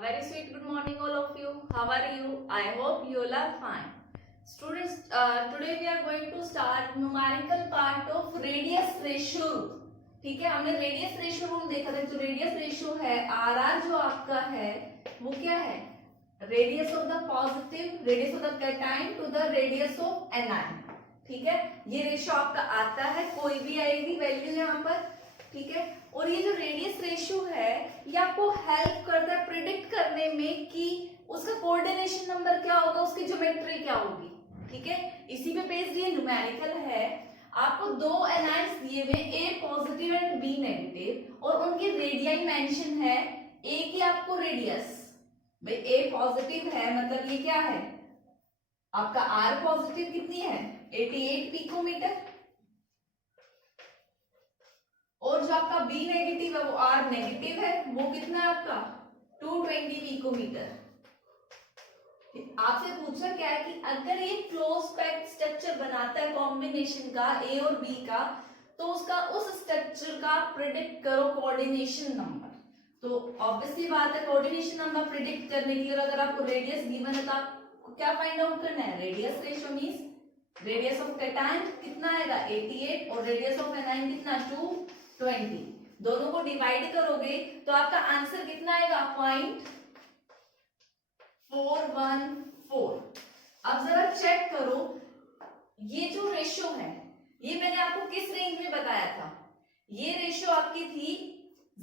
Very sweet good morning all of you. How are you? I hope you all are fine. Students, today we are going to start numerical part of radius ratio. ठीक है, हमने radius ratio rule देखा था। जो radius ratio है R R जो आपका है वो क्या है? Radius of the positive radius of the cation to the radius of anion. ठीक है, ये रेशियो आपका आता है, कोई भी आएगी वैल्यू यहाँ पर। ठीक है, और ये जो रेडियस रेशियो है ये आपको हेल्प करता है प्रिडिक्ट करने में कि उसका कोऑर्डिनेशन नंबर क्या होगा, उसकी ज्योमेट्री क्या होगी। ठीक है, इसी पे बेस्ड ये न्यूमेरिकल है। आपको दो एनायंस दिए हुए, ए पॉजिटिव एंड बी नेगेटिव, और उनकी रेडियाई मेंशन है। ए की आपको रेडियस, भाई ए पॉजिटिव है मतलब ये क्या है आपका आर पॉजिटिव कितनी है 88 पिकोमीटर, और जो आपका बी नेगेटिव है वो आर नेगेटिव है, वो कितना है आपका 220 पिकोमीटर। आपसे पूछा क्या है कि अगर ये क्लोज पैक्ड स्ट्रक्चर बनाता है कॉम्बिनेशन का ए और बी का, तो उसका उस स्ट्रक्चर का प्रिडिक्ट करो कोऑर्डिनेशन नंबर। तो ऑब्वियसली बात है कोऑर्डिनेशन नंबर प्रिडिक्ट करने के लिए अगर आपको रेडियस गिवन है तो आपको क्या फाइंड आउट करना है? Radius ratio means radius of cation कितना आएगा 88 और रेडियस ऑफ एनायन कितना 220। दोनों को डिवाइड करोगे तो आपका आंसर कितना आएगा 0.414। अब जरा चेक करो ये जो रेशियो है ये मैंने आपको किस रेंज में बताया था? ये रेशियो आपकी थी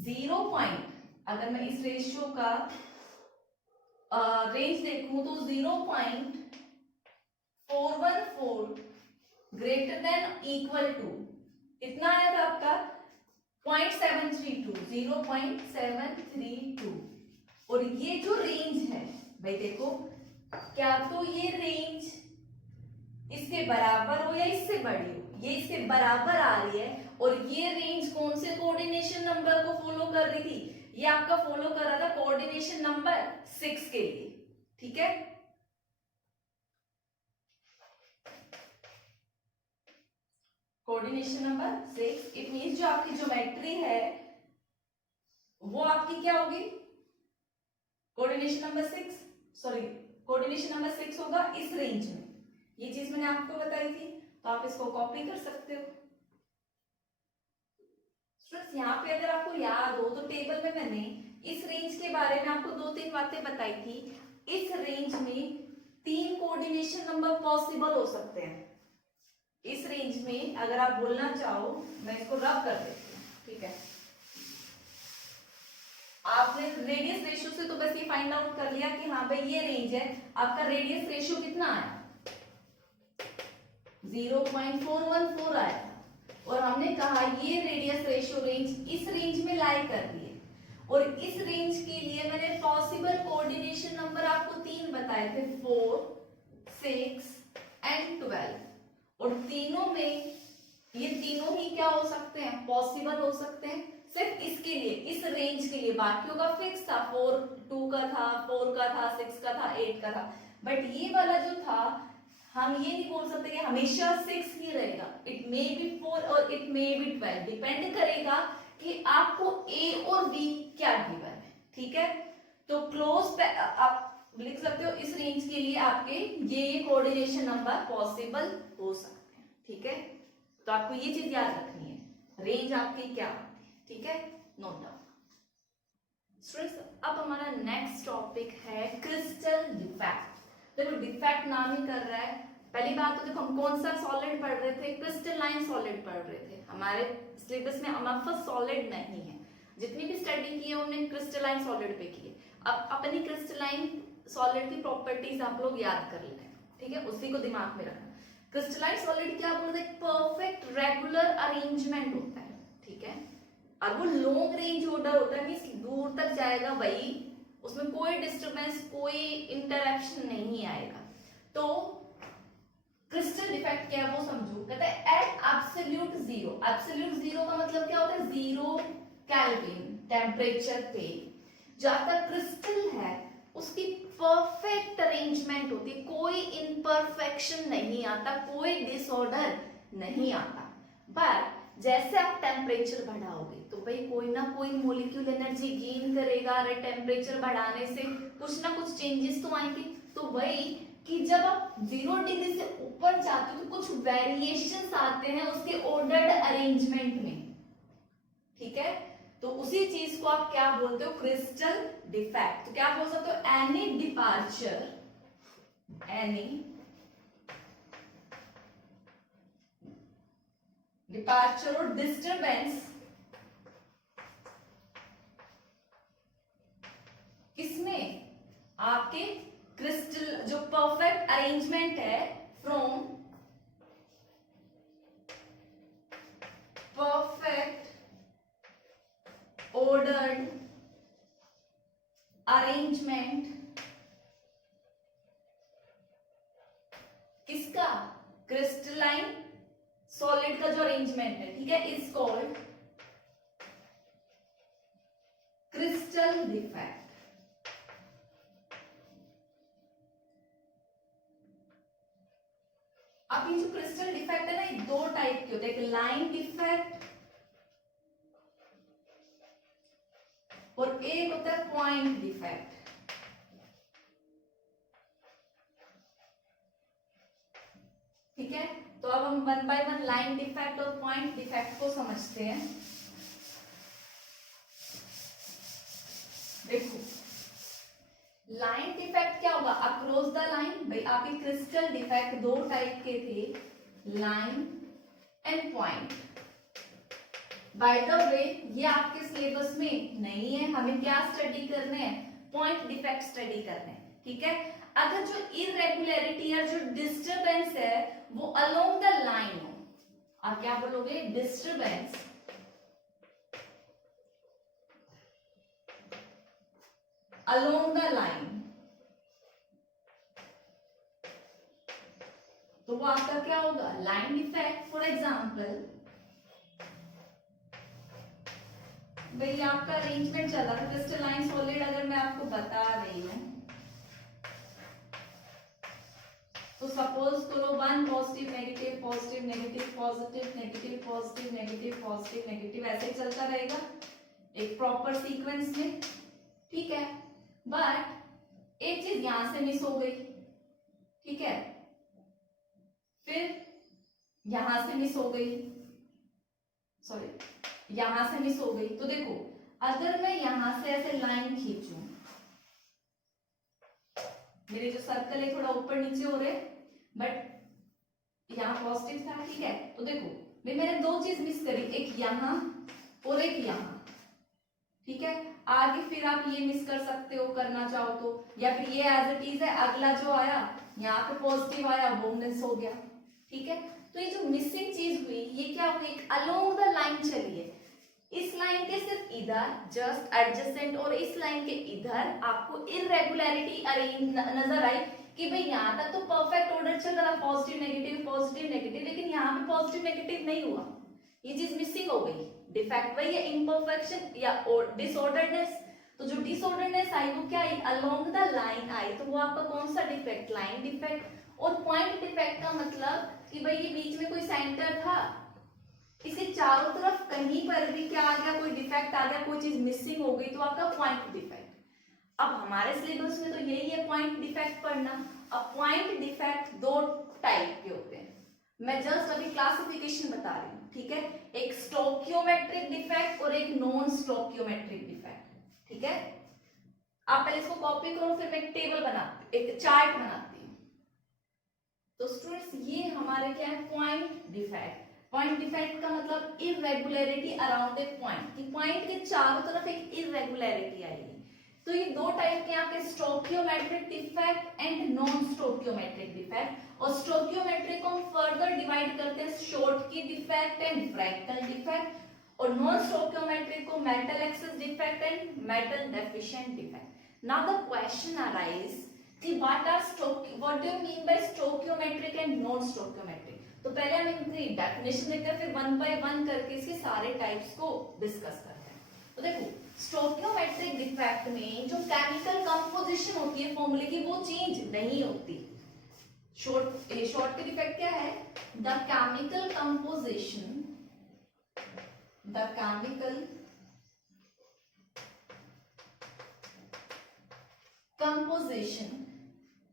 0. अगर मैं इस रेशियो का रेंज देखूं तो 0.414 ग्रेटर देन इक्वल टू कितना आया था आपका 0.732 0.732। और ये जो रेंज है भाई देखो, क्या तो ये रेंज इसके बराबर हो या इससे बड़ी हो, ये इसके बराबर आ रही है। और ये रेंज कौन से कोऑर्डिनेशन नंबर को फॉलो कर रही थी? ये आपका फॉलो कर रहा था कोऑर्डिनेशन नंबर 6 के लिए। ठीक है, कोऑर्डिनेशन नंबर 6 इट मींस जो आपकी ज्योमेट्री है वो आपकी क्या होगी? Coordination number 6 sorry coordination number 6 होगा इस रेंज में। ये चीज मैंने आपको बताई थी, तो आप इसको कॉपी कर सकते हो। स्टूडेंट्स यहाँ पे अगर आपको याद हो तो टेबल में मैंने इस रेंज के बारे में आपको 2-3 बातें बताई थी। इस रेंज में 3 कोऑर्डिनेशन नंबर पॉसिबल हो सकते हैं। इस रेंज में अगर आप बोलना चाहो, मैं इसको रब कर देती हूँ। ठीक है, आपने रेडियस रेशियो से तो बस ये फाइंड आउट कर लिया कि हाँ भाई ये रेंज है। आपका रेडियस रेशियो कितना आया 0.414 आया, और हमने कहा ये रेडियस रेशियो रेंज इस रेंज में लाई कर रही है। और इस रेंज के लिए मैंने पॉसिबल कोऑर्डिनेशन नंबर आपको 3 बताए थे 4, 6 एंड 12। और तीनों में ये तीनों ही क्या हो सकते हैं? पॉसिबल हो सकते हैं सिर्फ इसके लिए, इस रेंज के लिए। बाकियों का फिक्स था, 4 2 का था, 4 का था, 6 का था, 8 का था। बट ये वाला जो था हम ये नहीं बोल सकते कि हमेशा 6 ही रहेगा। इट मे बी 4 और इट मे बी 12, डिपेंड करेगा कि आपको ए और बी क्या गिवन है। ठीक है, तो क्लोज आप लिख सकते हो इस रेंज के लिए आपके ये कोऑर्डिनेशन नंबर पॉसिबल हो सकते हैं। ठीक है, तो आपको ये चीज याद रखनी है रेंज आपकी क्या होती है। ठीक है, नोट डाउन। स्टूडेंट्स अब हमारा नेक्स्ट टॉपिक है क्रिस्टल डिफेक्ट। देखो डिफेक्ट नाम ही कर रहा है। पहली बात तो देखो हम कौन सा सॉलिड पढ़ रहे थे? क्रिस्टलाइन सॉलिड पढ़ रहे थे। हमारे सिलेबस में अमरफस सॉलिड नहीं है। जितनी भी स्टडी की है उन्होंने क्रिस्टलाइन सॉलिड पे की है। अब अपनी क्रिस्टलाइन सॉलिड की प्रॉपर्टीज आप लोग याद कर लें। ठीक है, उसी को दिमाग में रखना। क्रिस्टलाइन सॉलिड क्या बोलते हैं? परफेक्ट रेगुलर अरेंजमेंट होता है। ठीक है, और वो लॉन्ग रेंज ऑर्डर होता है, मींस दूर तक जाएगा वही, उसमें कोई डिस्टरबेंस कोई इंटरैक्शन नहीं आएगा। तो क्रिस्टल डिफेक्ट क्या है वो समझो। कहता है at absolute zero. Absolute zero का मतलब क्या होता है? 0 केल्विन टेम्परेचर पे जो आपका क्रिस्टल है उसकी परफेक्ट अरेंजमेंट होती है, कोई इम्परफेक्शन नहीं आता, कोई डिसऑर्डर नहीं आता। बट जैसे आप टेम्परेचर बढ़ाओगे तो भाई कोई ना कोई मोलिक्यूल एनर्जी गेन करेगा, अरे टेम्परेचर बढ़ाने से कुछ ना कुछ चेंजेस तो आएंगे। तो वही कि जब आप 0 डिग्री से ऊपर जाते हो तो कुछ वेरिएशंस आते हैं उसके ऑर्डर्ड अरेंजमेंट में, ठीक है। तो उसी चीज को आप क्या बोलते हो, क्रिस्टल डिफेक्ट। तो क्या बोल सकते हो, एनी डिपार्चर, एनी डिपार्चर और डिस्टरबेंस किसमें, आपके क्रिस्टल जो परफेक्ट अरेंजमेंट है फ्रॉम परफेक्ट ordered arrangement किसका, क्रिस्टलाइन सॉलिड का जो अरेंजमेंट है, ठीक है, इज कॉल्ड क्रिस्टल डिफेक्ट। अब ये जो क्रिस्टल डिफेक्ट है ना, ये दो टाइप के होते हैं, एक लाइन डिफेक्ट और एक होता है पॉइंट डिफेक्ट। ठीक है, तो अब हम one by one line defect और पॉइंट डिफेक्ट को समझते हैं। देखो लाइन डिफेक्ट क्या होगा, अक्रॉस द लाइन। भाई आपके क्रिस्टल डिफेक्ट दो टाइप के थे, line and point. By the way ये आपके सिलेबस में नहीं है, हमें क्या स्टडी करने हैं, पॉइंट डिफेक्ट स्टडी करने हैं, ठीक है। अगर जो इरेगुलरिटी या जो डिस्टरबेंस है वो अलोंग द लाइन हो, आप क्या बोलोगे, डिस्टरबेंस अलोंग द लाइन, तो वो आपका क्या होगा, लाइन डिफेक्ट। फॉर एग्जांपल भाई आपका अरेंजमेंट चल रहा था क्रिस्टलाइन सॉलिड, अगर मैं आपको बता रही हूं तो सपोज करो 1 positive negative positive negative positive negative positive negative positive negative, ऐसे चलता रहेगा एक प्रॉपर सीक्वेंस में, ठीक है। बट एक चीज यहां से मिस हो गई, ठीक है, फिर यहां से मिस हो गई, सॉरी यहां से मिस हो गई। तो देखो अगर मैं यहां से ऐसे लाइन खींचूं, मेरे जो सर्कल है थोड़ा ऊपर नीचे हो रहे, बट यहां पॉजिटिव था, ठीक है। तो देखो भाई मैंने दो चीज मिस करी, एक यहां और एक यहां, ठीक है। आगे फिर आप ये मिस कर सकते हो करना चाहो तो, या फिर ये एज इट इज है, अगला जो आया यहाँ पे पॉजिटिव आया वो मिस हो गया, ठीक है। तो ये जो मिसिंग चीज हुई ये क्या हुई, अलोंग द लाइन चली है, इस लाइन के सिर्फ इधर जस्ट एडजेसेंट और इस लाइन के इधर आपको इरेगुलरिटी अरेंज नजर आई कि भाई यहाँ तक तो परफेक्ट ऑर्डर चल रहा, पॉजिटिव नेगेटिव, लेकिन यहाँ पे पॉजिटिव नेगेटिव नहीं हुआ, ये चीज मिसिंग हो गई। डिफेक्ट वही है, इम्परफेक्शन या डिसऑर्डरनेस। तो जो डिसऑर्डरनेस आई वो क्या आई, अलोंग द लाइन आई, तो वो आपका कौन सा डिफेक्ट, लाइन डिफेक्ट। और पॉइंट डिफेक्ट का मतलब कि भाई ये बीच में कोई सेंटर था, इसे चारों तरफ कहीं पर भी क्या आ गया, कोई डिफेक्ट आ गया, कोई चीज मिसिंग हो गई, तो आपका पॉइंट डिफेक्ट। अब हमारे सिलेबस में तो यही है पॉइंट डिफेक्ट पढ़ना। अब पॉइंट डिफेक्ट दो टाइप के होते हैं, मैं जस्ट अभी क्लासिफिकेशन बता रही हूँ, ठीक है। एक स्टोकियोमेट्रिक डिफेक्ट और एक नॉन स्टोकियोमेट्रिक डिफेक्ट, ठीक है। आप पहले इसको कॉपी करो, फिर मैं एक टेबल बनाती, एक चार्ट बनाती हूँ। तो स्टूडेंट्स ये हमारे क्या है, पॉइंट डिफेक्ट। पॉइंट डिफेक्ट का मतलब इरेगुलरिटी अराउंड ए पॉइंट, कि पॉइंट के चारों तरफ एक इरेगुलरिटी आएगी। तो ये दो टाइप के आपके stoichiometric defect and non stoichiometric defect. और स्टोकियोमेट्रिक को हम फर्दर डिवाइड करते हैं Schottky defect and fractal defect, और नॉन स्टोकियोमेट्रिक को metal excess defect and metal deficient defect. Now the question arise कि what do you mean by stoichiometric and non stoichiometric. तो पहले हम इनकी डेफिनेशन देखते हैं, फिर वन बाय वन करके इसके सारे टाइप्स को डिस्कस करते हैं। तो देखो स्टोकियोमेट्रिक डिफेक्ट में जो केमिकल कंपोजिशन होती है फॉर्मूले की वो चेंज नहीं होती। शॉर्ट के डिफेक्ट क्या है, the chemical composition composition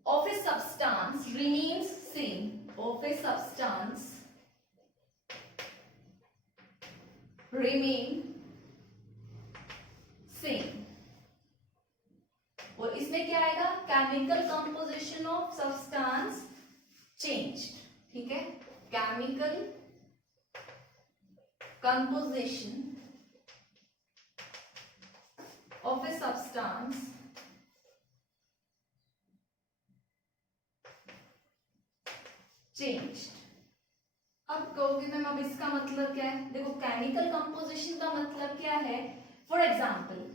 of a substance remains same, of a substance remain same, और इसमें क्या आएगा, chemical composition of substance change, ठीक है, chemical composition of a substance change. अब कहोगे मैम अब इसका मतलब क्या है, देखो केमिकल कंपोजिशन का मतलब क्या है, फॉर एग्जाम्पल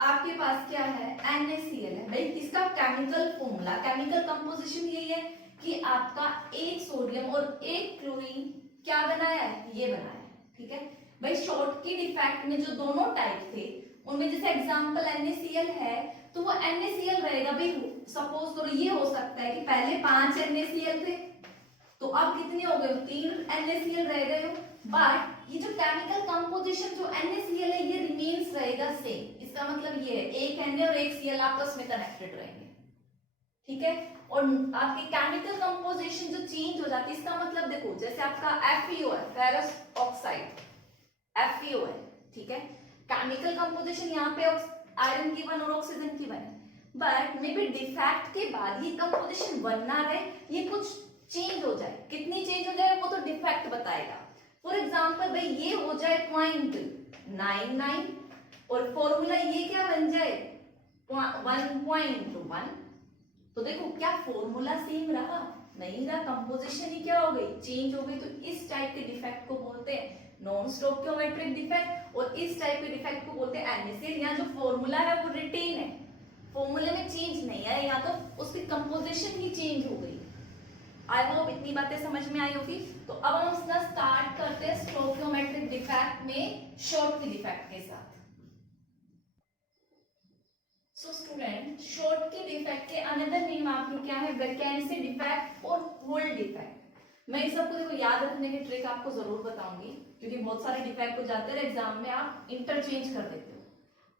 आपके पास क्या है, NaCl है भाई, इसका केमिकल फॉर्मूला, केमिकल कंपोजिशन यही है कि आपका एक सोडियम और एक क्लोरीन क्या बनाया है, ये बनाया है, ठीक है भाई। शॉर्टकट इफेक्ट में जो दोनों टाइप थे उनमें जैसे एग्जांपल NaCl है तो वो NaCl रहेगा भाई। सपोज करो ये हो सकता है कि पहले 5 NaCl थे तो अब कितने हो गए, 3 NaCl रह गए हो, बट ये जो केमिकल कंपोजिशन जो NaCl है ये रिमेन्स रहेगा सेम। इसका मतलब ये है एक Na और एक Cl आपस में कनेक्टेड रहेंगे, ठीक है। और आपकी केमिकल कंपोजिशन जो चेंज हो जाती है, इसका मतलब देखो जैसे आपका FeO है, फेरस ऑक्साइड FeO है, ठीक है, केमिकल कंपोजिशन यहाँ पे आयरन की 1 और ऑक्सीजन की 1, बट मे बी डिफेक्ट के बाद ये कंपोजिशन 1 ना रहे, ये कुछ चेंज हो जाए, कितनी चेंज हो जाए वो तो डिफेक्ट बताएगा। फॉर एग्जांपल भाई ये हो जाए 0.99 और फॉर्मूला ये क्या बन जाए 1.1, तो देखो क्या फॉर्मूला सेम रहा, नहीं रहा, कंपोजिशन ही क्या हो गई, चेंज हो गई। तो इस टाइप के डिफेक्ट को बोलते हैं नॉन स्टोइकियोमेट्रिक डिफेक्ट, और इस टाइप के डिफेक्ट को बोलते हैं NaCl। यहाँ जो फॉर्मूला है वो रिटेन है, फॉर्मूले में चेंज नहीं है, या तो उसकी कंपोजिशन ही चेंज हो गई। आई होप इतनी बातें समझ में आई होगी। तो अब हम स्टार्ट करते हैं स्टोइकियोमेट्रिक डिफेक्ट में शॉर्टकट डिफेक्ट के साथ। सो स्टूडेंट, शॉर्टकट डिफेक्ट के अनदर नेम आपके क्या है, वैकेंसी डिफेक्ट और होल डिफेक्ट। मैं इस सबको देखो याद रखने की ट्रिक आपको जरूर बताऊंगी, क्योंकि बहुत सारे डिफेक्ट हो जाते हैं एग्जाम में, आप इंटरचेंज कर देते हो।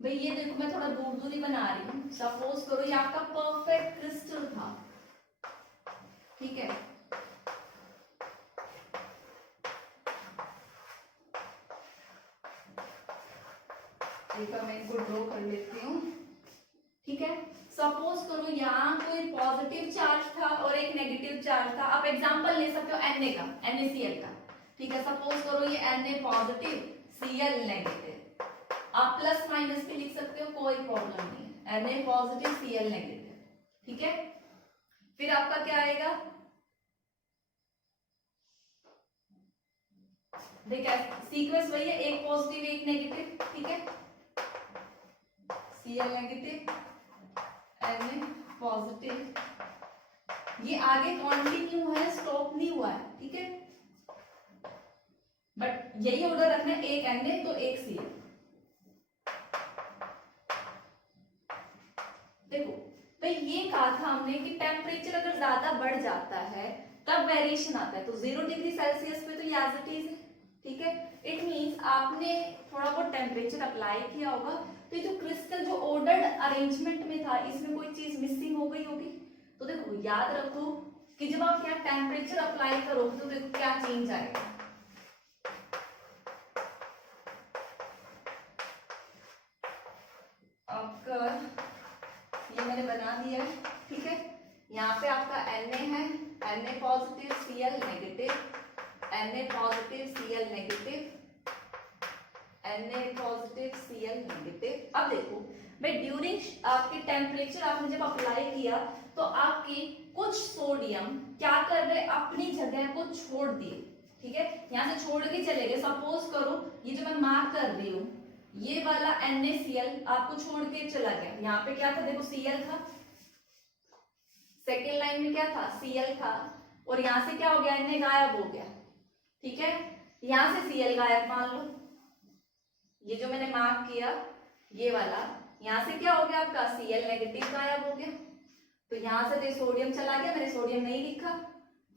भाई ये देखो मैं थोड़ा दूर दूरी बना रही हूँ, सपोज करो ये आपका परफेक्ट क्रिस्टल था, ठीक है, मैं इनको ड्रॉ कर लेती हूँ, ठीक है। सपोज करो यहाँ कोई पॉजिटिव चार्ज था और एक नेगेटिव चार्ज था। आप एग्जांपल ले सकते हो Na का, NaCl का, ठीक है। सपोज करो ये Na पॉजिटिव Cl नेगेटिव, आप प्लस माइनस भी लिख सकते हो, कोई प्रॉब्लम नहीं है, Na पॉजिटिव Cl नेगेटिव, ठीक है। फिर आपका क्या आएगा, देखिए सीक्वेंस वही है, एक पॉजिटिव एक नेगेटिव, ठीक है, Cl नेगेटिव Na पॉजिटिव, ये आगे कंटिन्यू है, स्टॉप नहीं हुआ है, ठीक है, बट यही ऑर्डर रखना है, एक Na तो एक Cl। देखो भाई ये कहा था हमने कि टेम्परेचर अगर ज्यादा बढ़ जाता है तब वेरिएशन आता है, तो 0 डिग्री सेल्सियस पे तो ये एज इट इज है, ठीक है। इट मींस आपने थोड़ा बहुत टेम्परेचर अप्लाई किया होगा, तो ये जो क्रिस्टल जो ऑर्डर्ड अरेंजमेंट में था इसमें कोई चीज मिसिंग हो गई होगी। तो देखो याद रखो कि जब आप क्या टेम्परेचर अप्लाई करोगे तो देखो क्या चेंज आएगा, आपका ये मैंने बना दिया है, ठीक है। यहाँ पे आपका Na है, Na positive Cl negative, Na positive Cl negative, Na positive Cl negative. अब देखो भाई ड्यूरिंग आपके टेम्परेचर आपने जब अप्लाई किया तो आपकी कुछ सोडियम क्या कर रहे, अपनी जगह को छोड़ दिए, ठीक है, यहाँ से छोड़ के चले गए। सपोज करो ये जो मैं मार्क कर रही हूँ ये वाला NaCl आपको छोड़ के चला गया, यहाँ पे क्या था देखो Cl था, सेकेंड लाइन में क्या था Cl था, और यहाँ से क्या हो गया Na गायब हो गया, ठीक है, यहाँ से Cl गायब मान लो, ये जो मैंने मार्क किया ये वाला, यहाँ से क्या हो गया आपका Cl नेगेटिव गायब हो गया, तो यहाँ से सोडियम चला गया, मैंने सोडियम नहीं लिखा।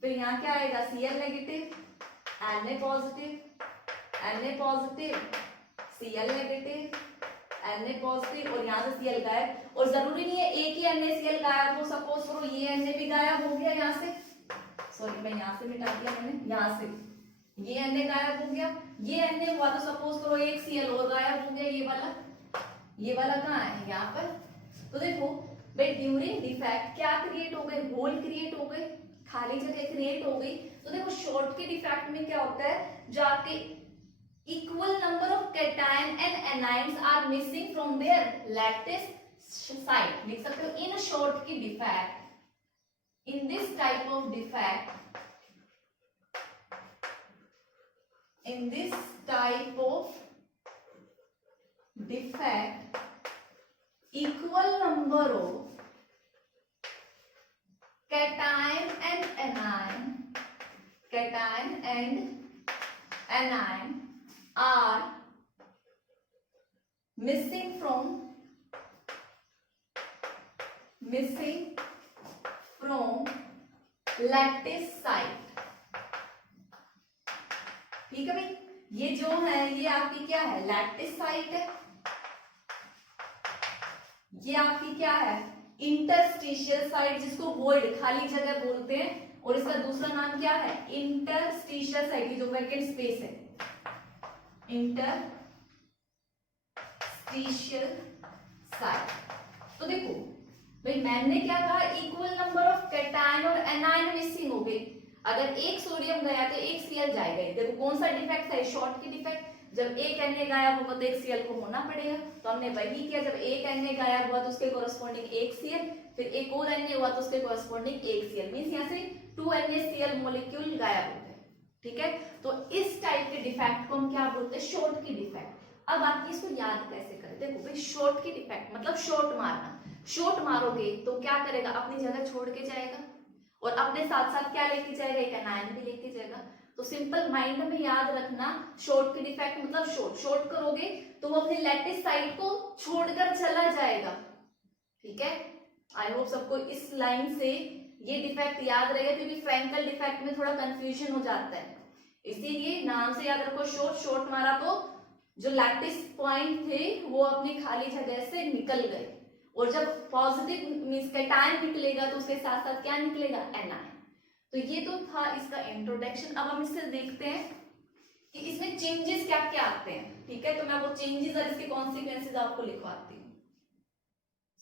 फिर यहाँ क्या आएगा Cl negative, Na positive, Na positive Cl negative, Na positive और यहाँ से Cl गायब, और जरूरी नहीं है एक ही NaCl गायब हो, सपोज करो ये Na भी गायब हो गया यहाँ से, सॉरी मैं यहाँ से मिटा दिया मैंने, यहाँ से ये Na गायब हो गया, ये Na हुआ तो सपोज करो एक Cl और गायब हो गया, ये वाला कहाँ है यहाँ पर। तो देखो भाई ड्यूरिंग डिफेक्ट क्या क्रिएट हो गए, होल क्रिएट हो गए, खाली जगह क्रिएट हो गई। तो देखो शॉर्ट के डिफेक्ट में क्या होता है, जो आपके equal number of cation and anions are missing from their lattice site, लिख सकते हो in Schottky defect, in this type of defect, in this type of defect equal number of cation and anion are missing from lattice site। ठीक है भाई, ये जो है ये आपकी क्या है, लैटिस साइट है, ये आपकी क्या है, इंटरस्टिशियल साइट, जिसको वॉइड खाली जगह बोलते हैं, और इसका दूसरा नाम क्या है, इंटरस्टिशियल साइट, जो वैकेंट स्पेस है, इंटरस्टिशियल साइट। तो देखो भाई मैंने क्या कहा, इक्वल नंबर ऑफ कैटायन और एनायन मिसिंग हो गए, अगर एक सोडियम गया तो एक Cl जाएगा। देखो कौन सा डिफेक्ट है, शॉर्ट की डिफेक्ट, जब एक Na गायब होगा तो एक Cl को होना पड़ेगा, तो हमने वही किया, जब एक Na गायब हुआ तो उसके कोरस्पॉन्डिंग एक Cl, फिर एक और Na हुआ तो उसके कोरस्पॉन्डिंग एक Cl, मींस यहाँ से 2 NaCl मॉलिक्यूल गायब हो गए। ठीक है, तो इस टाइप के डिफेक्ट को हम क्या बोलते हैं, शॉर्ट की डिफेक्ट। अब आप इसको याद कैसे करें, देखो भाई शॉर्ट की डिफेक्ट मतलब शॉर्ट मारना, शॉर्ट मारोगे तो क्या करेगा, अपनी जगह छोड़ के जाएगा और अपने साथ साथ क्या लेके जाएगा, एक एनायन भी लेके जाएगा। तो सिंपल माइंड में याद रखना, शॉर्ट की डिफेक्ट मतलब शॉर्ट करोगे तो वो अपने लैटिस साइट को छोड़कर चला जाएगा। ठीक है, आई होप सबको इस लाइन से ये डिफेक्ट याद रहेगा, क्योंकि फ्रैंकल डिफेक्ट में थोड़ा कंफ्यूजन हो जाता है, इसीलिए नाम से याद रखो, शॉर्ट मारा तो जो लैटिस पॉइंट थे वो अपनी खाली जगह से निकल गए, और जब पॉजिटिव मींस कैटायन निकलेगा तो उसके साथ साथ क्या निकलेगा, एनायन। तो ये तो था इसका इंट्रोडक्शन। अब हम इससे देखते हैं कि इसमें चेंजेस क्या क्या आते हैं। ठीक है, तो मैं वो चेंजेस और इसके कॉन्सिक्वेंसेस आपको लिखवाती हूँ।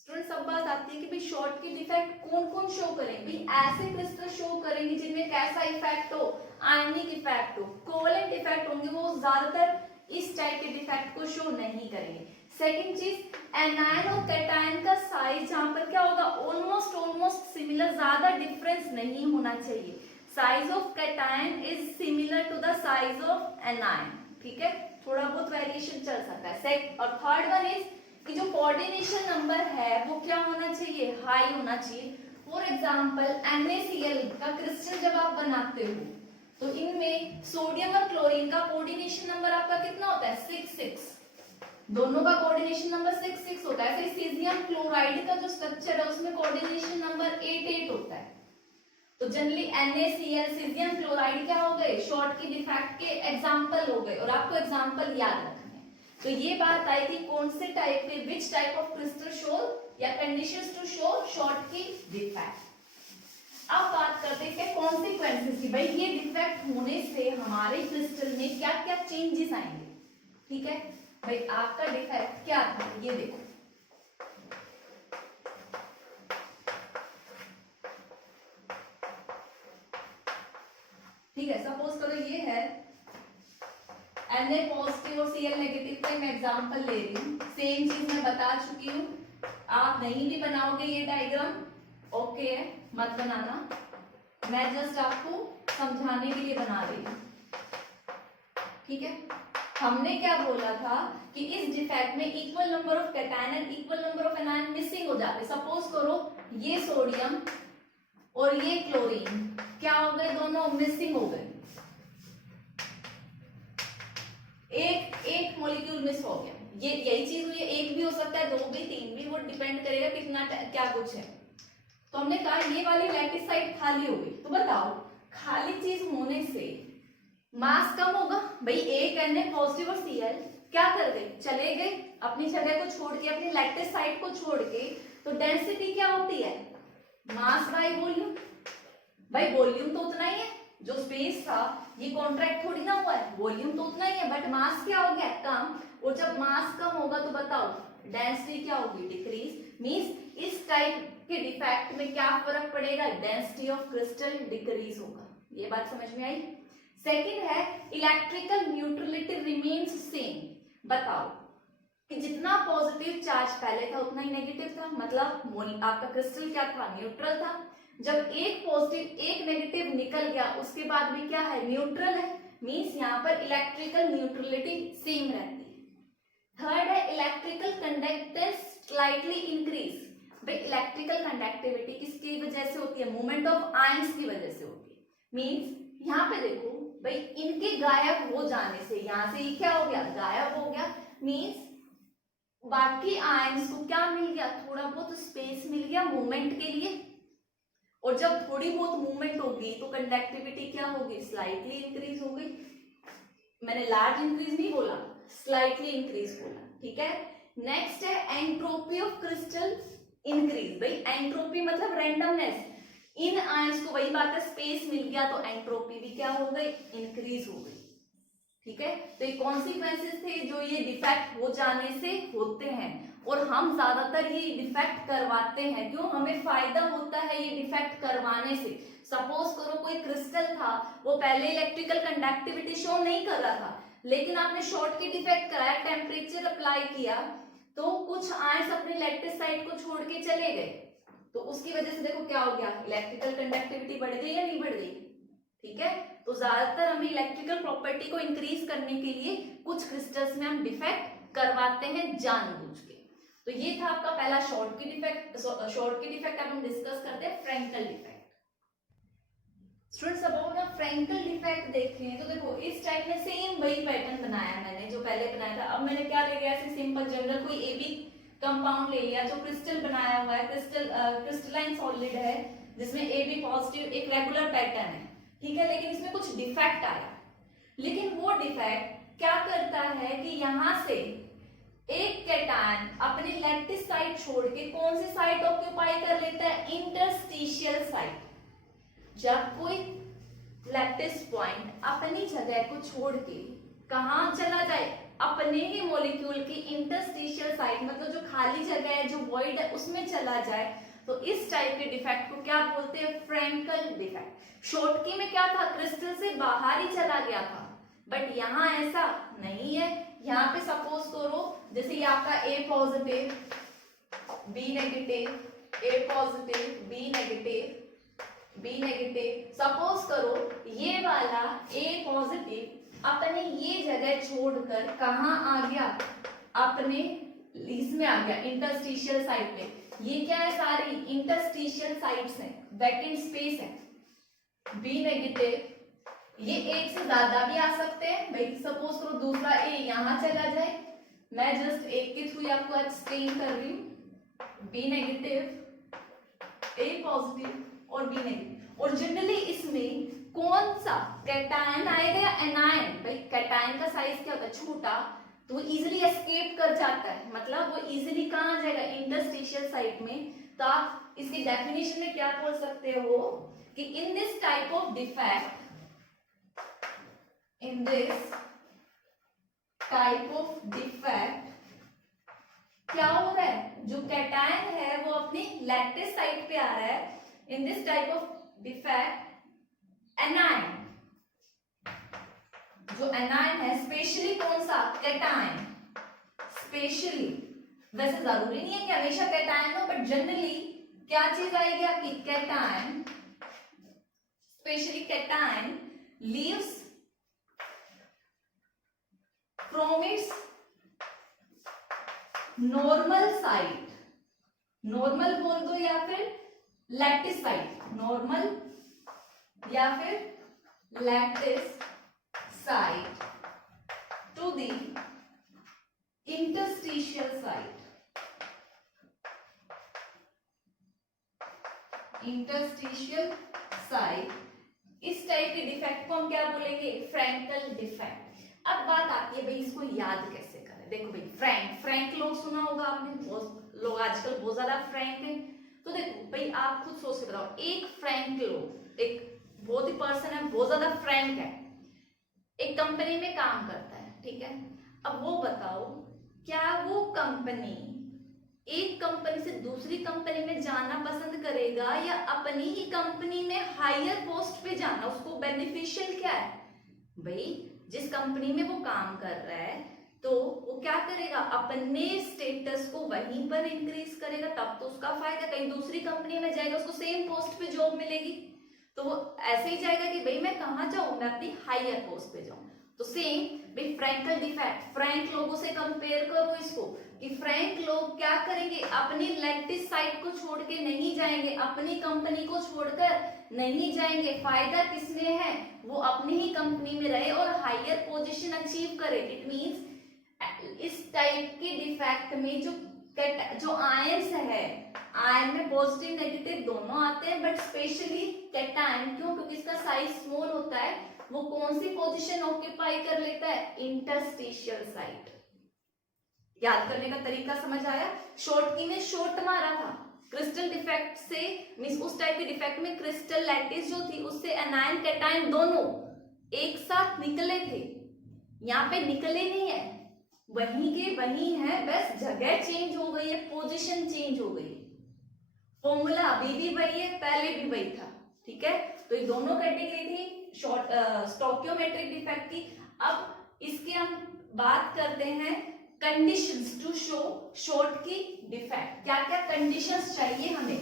स्टूडेंट सब बात आती है कि भाई शॉर्ट की डिफेक्ट कौन कौन शो करेंगे, भाई ऐसे क्रिस्टल शो करेंगे जिनमें कैसा इफेक्ट हो, आयनिक इफेक्ट हो, कोवलेंट इफेक्ट होंगे, वो ज्यादातर इस टाइप के डिफेक्ट को शो नहीं करेंगे। सेकंड चीज, एनायन और कैटायन का साइज जहां पर क्या होगा, ऑलमोस्ट सिमिलर, ज्यादा डिफरेंस नहीं होना चाहिए। Size of cation is similar to the size of anion. ठीक है, थोड़ा बहुत वेरिएशन चल सकता है। सेकंड और थर्ड वन इज कि जो कोऑर्डिनेशन नंबर है वो क्या होना चाहिए, हाई होना चाहिए। फॉर एग्जांपल NaCl का क्रिस्टल जब आप बनाते हो तो इनमें सोडियम और क्लोरीन का कोऑर्डिनेशन नंबर आपका कितना होता है, 6 दोनों का कोऑर्डिनेशन नंबर 6 होता है। ऐसे सीजियम क्लोराइड का जो स्ट्रक्चर है उसमें कोऑर्डिनेशन नंबर 8 होता है। तो जनरली NaCl सीजियम क्लोराइड क्या हो गए, शॉर्ट की डिफेक्ट के एग्जांपल हो गए, और आपको एग्जांपल याद रखना है। तो ये बात आई थी कौन से टाइप के, which type of crystal show या कंडीशंस टू शो शॉर्ट की डिफेक्ट। अब बात करते हैं कॉन्सिक्वेंसेस की, भाई ये डिफेक्ट होने से हमारे क्रिस्टल में क्या क्या चेंजेस आएंगे। ठीक है भाई, आपका डिफेक्ट क्या था, ये देखो, ठीक है, सपोज करो ये है Na पॉजिटिव और Cl नेगेटिव का मैं एग्जांपल ले रही हूँ। सेम चीज मैं बता चुकी हूँ, आप नहीं भी बनाओगे ये डायग्राम, ओके है, मत बनाना, मैं जस्ट आपको समझाने के लिए बना रही हूँ। ठीक है, हमने क्या बोला था कि इस डिफेक्ट में equal number of cation and equal number of anion missing हो जाते। सपोज करो ये सोडियम और ये क्लोरीन क्या हो गए, दोनों मिसिंग हो गए, एक मॉलिक्यूल मिस हो गया। ये यही चीज हुई है, एक भी हो सकता है, 2 भी, 3 भी, वो डिपेंड करेगा कितना क्या कुछ है। तो हमने कहा ये वाली लैटिस साइट खाली हो गई, तो बताओ खाली चीज होने से मास कम होगा, भाई एक Na पॉजिटिव और Cl क्या कर गए, चले गए अपनी जगह को छोड़ के, अपनी लैटिस साइड को छोड़ के। तो डेंसिटी क्या होती है, मास बाय वॉल्यूम। भाई वॉल्यूम तो उतना ही है, जो स्पेस था ये कॉन्ट्रैक्ट थोड़ी ना हुआ है, वॉल्यूम तो उतना ही है, बट मास क्या हो गया, कम। और जब मास कम होगा तो बताओ डेंसिटी क्या होगी, डिक्रीज। मींस इस टाइप के डिफेक्ट में क्या फर्क पड़ेगा, डेंसिटी ऑफ क्रिस्टल डिक्रीज होगा। ये बात समझ में आई। सेकंड है इलेक्ट्रिकल न्यूट्रलिटी रिमेन्स सेम। बताओ कि जितना पॉजिटिव चार्ज पहले था उतना ही नेगेटिव था, मतलब आपका क्रिस्टल क्या था, न्यूट्रल था। जब एक पॉजिटिव एक नेगेटिव निकल गया उसके बाद भी क्या है, न्यूट्रल है। मींस यहाँ पर इलेक्ट्रिकल न्यूट्रलिटी सेम रहती है। थर्ड है इलेक्ट्रिकल कंडक्टेंस स्लाइटली इंक्रीज। भाई इलेक्ट्रिकल कंडक्टिविटी किसकी वजह से होती है, मूवमेंट ऑफ आयंस की वजह से होती है। मींस यहाँ पे देखो भाई इनके गायब हो जाने से यहाँ से ये क्या हो गया, गायब हो गया। मींस बाकी आयंस को क्या मिल गया, थोड़ा बहुत स्पेस मिल गया मूवमेंट के लिए। और जब थोड़ी बहुत मूवमेंट होगी तो कंडक्टिविटी क्या होगी, स्लाइटली इंक्रीज हो गई। मैंने लार्ज इंक्रीज नहीं बोला, स्लाइटली इंक्रीज बोला, ठीक है। नेक्स्ट है एंट्रोपी ऑफ क्रिस्टल इंक्रीज। भाई एंट्रोपी मतलब रैंडमनेस, इन आयंस को, वही बात है, स्पेस मिल गया तो एंट्रोपी भी क्या हो गई, इंक्रीज हो गई, ठीक है। तो ये कॉन्सिक्वेंसेस थे जो ये डिफेक्ट हो जाने से होते हैं, और हम ज्यादातर ये डिफेक्ट करवाते हैं। क्यों, हमें फायदा होता है ये डिफेक्ट करवाने से। सपोज करो कोई क्रिस्टल था, वो पहले इलेक्ट्रिकल कंडक्टिविटी शो नहीं कर रहा था, लेकिन आपने शॉर्ट की डिफेक्ट कराया, टेम्परेचर अप्लाई किया, तो कुछ आयंस अपने लैटिस साइड को छोड़ के चले गए, तो उसकी वजह से देखो क्या हो गया, इलेक्ट्रिकल कंडक्टिविटी बढ़ गई या नहीं बढ़ गई, ठीक है। तो ज्यादातर हमें इलेक्ट्रिकल प्रॉपर्टी को इंक्रीज करने के लिए कुछ क्रिस्टल्स में हम डिफेक्ट करवाते हैं जानबूझ के। तो ये था आपका पहला शॉर्ट की डिफेक्ट। शॉर्ट की डिफेक्ट अब हम डिस्कस करते हैं फ्रैंकल डिफेक्ट। स्टूडेंट्स अब हम ना फ्रैंकल डिफेक्ट देखते हैं। तो देखो इस टाइप में सेम वही पैटर्न बनाया मैंने जो पहले बनाया था। अब मैंने क्या ले लिया, ऐसे सिंपल जनरल कोई AB कंपाउंड ले लिया जो क्रिस्टल बनाया हुआ है, क्रिस्टलाइन सॉलिड है जिसमें AB पॉजिटिव एक रेगुलर पैटर्न है, ठीक है। लेकिन इसमें कुछ डिफेक्ट आया, लेकिन वो डिफेक्ट क्या करता है कि यहां से एक कैटायन अपनी लैटिस साइड छोड़ के कौन सी साइड ऑक्यूपाई कर लेता है, इंटरस्टिशियल साइड। जब कोई लैटिस पॉइंट अपनी जगह को छोड़ के कहां चला जाए, अपने ही मॉलिक्यूल की इंटरस्टिशियल साइड, मतलब जो खाली जगह है, जो वॉइड है, उसमें चला जाए, तो इस टाइप के डिफेक्ट को क्या बोलते हैं, फ्रैंकल डिफेक्ट। शॉर्टकी में क्या था, क्रिस्टल से बाहर ही चला गया था, बट यहाँ ऐसा नहीं है। यहाँ पे सपोज करो जैसे ये आपका A positive B negative, A positive B negative B negative. Suppose करो ये वाला A पॉजिटिव अपने ये जगह छोड़कर कहाँ आ गया, अपने इसमें आ गया इंटरस्टिशियल साइड पे। ये क्या है, सारी इंटरस्टिशियल साइड्स हैं, वैकेंट स्पेस है। B नेगेटिव, ये एक से ज्यादा भी आ सकते हैं। भाई सपोज करो दूसरा A यहां चला जाए, मैं जस्ट एक के थ्रू आपको एक्सप्लेन कर रही हूँ। B नेगेटिव, A पॉजिटिव और B नेगेटिव। और जनरली इसमें कौन सा कैटायन आएगा या एनायन। भाई कैटायन का साइज क्या होता है, छोटा, तो वो इजिली एस्केप कर जाता है, मतलब वो इजिली कहाँ आ जाएगा, इंटरस्टिशियल साइड में। तो आप इसकी डेफिनेशन में क्या बोल सकते हो कि इन this type of defect, in this type of defect क्या हो रहा है, जो कैटायन है वो अपनी लैटिस साइड पे आ रहा है। in this type of defect anion, जो एनायन है, स्पेशली कौन सा, कैटायन, स्पेशली, वैसे जरूरी नहीं है कि हमेशा कैटायन हो, बट जनरली क्या चीज आएगी आपकी, cation, specially cation leaves from its normal side, normal बोल दो या फिर लैटिस साइड, नॉर्मल या फिर lattice side to the interstitial side, interstitial side. इस टाइप के डिफेक्ट को हम क्या बोलेंगे, फ्रैंकल डिफेक्ट। अब बात आती है भाई इसको याद कैसे करना हैं। देखो भाई, फ्रैंक लोग सुना होगा आपने, बहुत लोग आजकल बहुत ज्यादा फ्रैंक हैं। तो देखो भाई, आप खुद सोच के बताओ, एक फ्रैंक लोग, एक बहुत ही पर्सन है बहुत ज्यादा फ्रैंक है, एक कंपनी में काम करता है, ठीक है। अब वो बताओ, क्या वो कंपनी एक कंपनी से दूसरी कंपनी में जाना पसंद करेगा या अपनी ही कंपनी में हायर पोस्ट पे जाना? उसको बेनिफिशियल क्या है भाई? जिस कंपनी में वो काम कर रहा है तो वो क्या करेगा, अपने स्टेटस को वहीं पर इंक्रीज करेगा, तब तो उसका फायदा। कहीं दूसरी कंपनी में जाएगा, उसको सेम पोस्ट पे जॉब मिलेगी, तो वो ऐसे ही जाएगा कि भाई मैं कहाँ जाऊं, मैं अपनी हायर पोस्ट पे जाऊं। तो सेम भाई, फ्रैंकल डिफेक्ट, फ्रैंक लोगों से कंपेयर करो इसको, कि फ्रैंक लोग क्या करेंगे, अपनी लेफ्टिस्ट साइड को छोड़ के नहीं जाएंगे, अपनी कंपनी को छोड़कर नहीं जाएंगे। फायदा किसमें है, वो अपनी ही कंपनी में रहे और हायर पोजीशन अचीव करे। इट मींस इस टाइप के डिफेक्ट में जो आयंस है, आयन में पॉजिटिव नेगेटिव दोनों आते हैं, बट स्पेशली कैटायन, क्यों? क्योंकि इसका साइज स्मॉल होता है। वो कौन सी पोजीशन ऑक्यूपाई कर लेता है, इंटरस्टिशियल साइट। याद करने का तरीका समझ आया? शॉर्ट की में शॉर्ट मारा था क्रिस्टल डिफेक्ट से, मींस उस टाइप के डिफेक्ट में क्रिस्टल लैटिस जो थी उससे एनायन कैटायन दोनों एक साथ निकले थे। यहाँ पे निकले नहीं है, वहीं के वहीं है, बस जगह चेंज हो गई है, पोजीशन चेंज हो गई है। फॉर्मूला अभी भी वही है, पहले भी वही था, ठीक है। तो ये दोनों कैटेगरी थी, शॉर्ट स्टोकियोमेट्रिक डिफेक्ट की। अब इसके हम बात करते हैं कंडीशंस टू शो शॉर्ट की डिफेक्ट। क्या क्या कंडीशंस चाहिए हमें,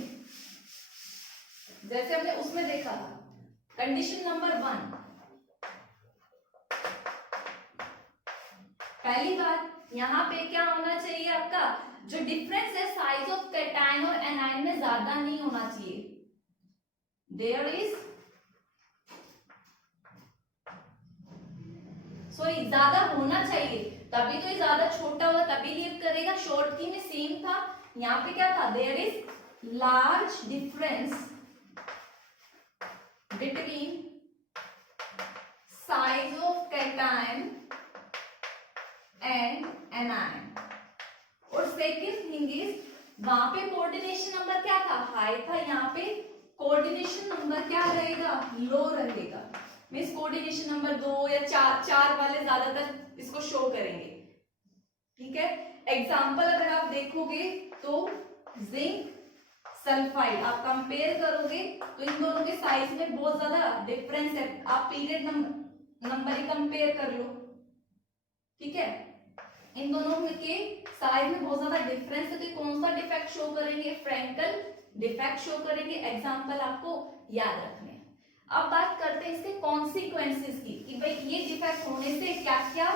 जैसे हमने उसमें देखा था। कंडीशन नंबर 1, पहली बात यहाँ पे क्या होना चाहिए, आपका जो डिफरेंस है साइज ऑफ कैटायन और एनायन में ज्यादा नहीं होना चाहिए। देयर इज सॉरी ज्यादा होना चाहिए, तभी तो ये ज्यादा छोटा होगा, तभी लीव करेगा। शॉर्ट की में सेम था, यहाँ पे क्या था, there is large difference between size of cation and anion. और सेकंड थिंग इज, वहां पे कोऑर्डिनेशन नंबर क्या था, हाई था, यहाँ पे कोऑर्डिनेशन नंबर क्या रहेगा, लो रहेगा। मींस कोऑर्डिनेशन नंबर 2 या 4 वाले ज्यादातर इसको शो करेंगे, ठीक है। एग्जांपल अगर आप देखोगे तो जिंक सल्फाइड आप कंपेयर करोगे तो इन दोनों के साइज में बहुत ज्यादा डिफरेंस है। आप पीरियड नंबर ही कंपेयर कर लो, ठीक है। इन दोनों के साइज में बहुत ज्यादा डिफरेंस है, तो कौन सा डिफेक्ट शो करेंगे, फ्रैंकल डिफेक्ट शो करेंगे। एग्जांपल आपको याद रखने। अब बात करते हैं इसके कॉन्सिक्वेंसेस की, कि भाई ये डिफेक्ट होने से क्या क्या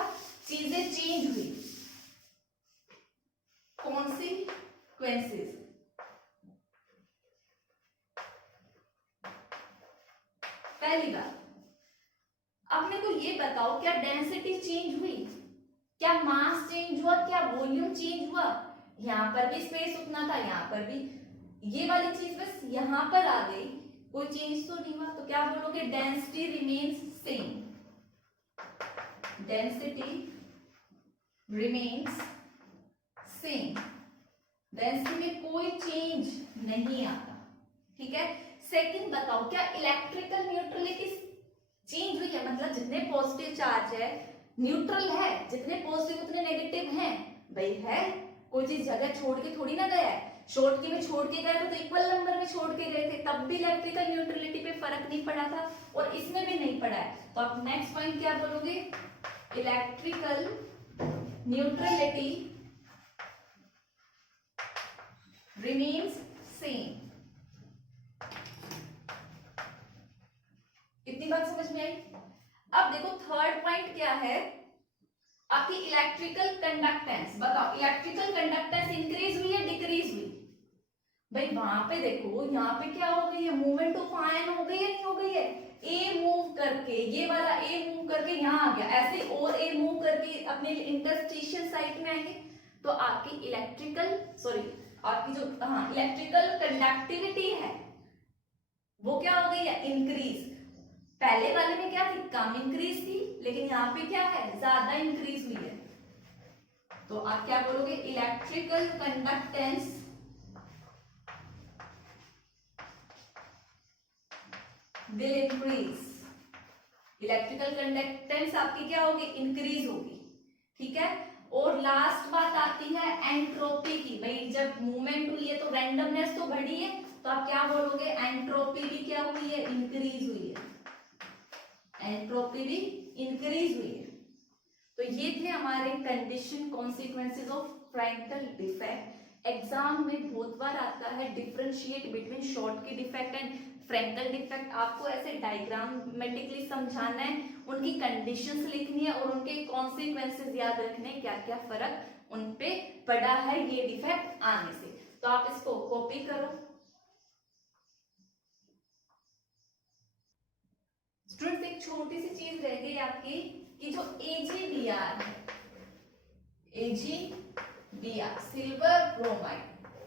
चीजें चेंज हुई। कॉन्सिक्वेंसेस, पहली बात, अब मेरे को ये बताओ, क्या डेंसिटी चेंज हुई, क्या मास चेंज हुआ, क्या वॉल्यूम चेंज हुआ? यहाँ पर भी स्पेस उतना था, यहाँ पर भी, ये वाली चीज बस यहाँ पर आ गई, कोई चेंज तो नहीं हुआ। तो क्या बोलोगे, density remains same, density remains same, density में कोई चेंज नहीं आता, ठीक है। सेकंड बताओ, क्या इलेक्ट्रिकल न्यूट्रलिटी चेंज हुई है, मतलब जितने पॉजिटिव चार्ज है न्यूट्रल है, जितने पॉजिटिव उतने नेगेटिव हैं, भाई है, कोई चीज जगह छोड़ के थोड़ी ना गया है। शॉर्ट की में छोड़ के गए थे तो इक्वल नंबर में छोड़ के गए थे, तब भी इलेक्ट्रिकल न्यूट्रलिटी पे फर्क नहीं पड़ा था, और इसमें भी नहीं पड़ा है। तो आप नेक्स्ट पॉइंट क्या बोलोगे, इलेक्ट्रिकल न्यूट्रलिटी रिमेन्स सेम। इतनी बात समझ में आई? अब देखो थर्ड पॉइंट क्या है, आपकी इलेक्ट्रिकल कंडक्टेंस। बताओ इलेक्ट्रिकल कंडक्टेंस इंक्रीज हुई या डिक्रीज हुई? भाई वहां पे देखो, यहाँ पे क्या हो गई है, मूवमेंट ऑफ आयन हो गई है, नहीं हो गई है? ए मूव करके, ये वाला ए मूव करके यहाँ आ गया, ऐसे और ए मूव करके अपने इंटरस्टिशियल साइट में आएंगे, तो आपकी आपकी जो इलेक्ट्रिकल कंडक्टिविटी है वो क्या हो गई है, इंक्रीज। पहले वाले में क्या थी, कम इंक्रीज थी, लेकिन यहाँ पे क्या है, ज्यादा इंक्रीज हुई है। तो आप क्या बोलोगे, electrical conductance will increase, electrical conductance आपकी क्या होगी, इंक्रीज होगी, ठीक है। और लास्ट बात आती है एंट्रोपी की, भाई जब मूवमेंट हुई है तो रैंडमनेस तो बढ़ी है, तो आप क्या बोलोगे, एंट्रोपी भी क्या हुई है, इंक्रीज हुई है, एंट्रोपी भी इंक्रीज हुई है। तो ये थे हमारे condition consequences of Frenkel defect. Exam में बहुत बार आता है differentiate between Schottky defect and Frenkel defect. आपको ऐसे डायग्रामेटिकली समझाना है, उनकी कंडीशंस लिखनी है और उनके कॉन्सिक्वेंसेज याद रखने, क्या क्या फर्क उन पे पड़ा है ये डिफेक्ट आने से। तो आप इसको कॉपी करो। स्टूडेंट्स एक छोटी सी चीज रह गई आपकी कि जो AgBr है, AgBr सिल्वर ब्रोमाइड,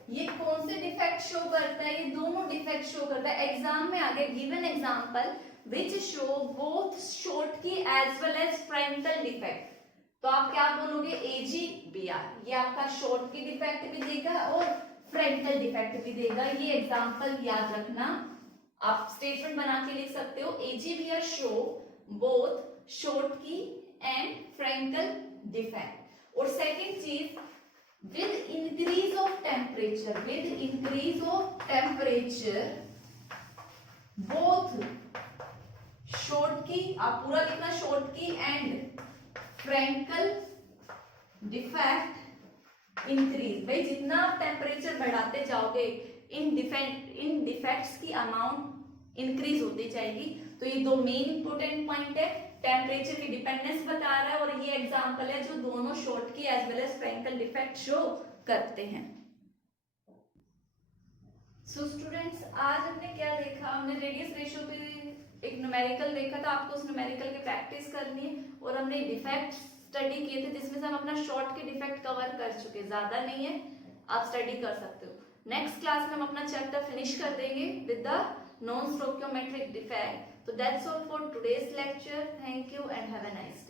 ये कौन से डिफेक्ट शो करता है, ये दोनों डिफेक्ट शो करता है। एग्जाम में आगे given example which show both Schottky as well as Frenkel defect, तो आप क्या बोलोगे, AgBr, ये आपका शॉर्टकी डिफेक्ट भी देगा और फ्रैंकल डिफेक्ट भी देगा। ये एग्जांपल याद रखना, आप स्टेटमेंट बना के लिख सकते हो, AgBr show both Schottky and Frenkel defect. और सेकंड चीज, with increase of temperature, with increase of temperature both Schottky, आप पूरा लिखना, Schottky and Frankel defect increase। भाई जितना आप टेम्परेचर बढ़ाते जाओगे इन डिफेक्ट्स की अमाउंट इंक्रीज होती जाएगी। तो ये दो मेन इंपोर्टेंट पॉइंट है, टेम्परेचर की डिपेंडेंस बता रहा है और ये एग्जांपल है जो दोनों Schottky as well as Frenkel defect show करते हैं। सो स्टूडेंट्स आज हमने क्या देखा, हमने रेडियस रेशियो पे एक न्यूमेरिकल देखा था, आपको उस न्यूमेरिकल की प्रैक्टिस करनी है। और हमने डिफेक्ट स्टडी किए थे जिसमें से हम अपना शॉर्ट के डिफेक्ट कवर कर चुके, ज्यादा नहीं है, आप स्टडी कर सकते हो। नेक्स्ट क्लास में हम अपना चैप्टर फिनिश कर देंगे with the non stoichiometric defect. So that's all for today's lecture. Thank you and have a nice day.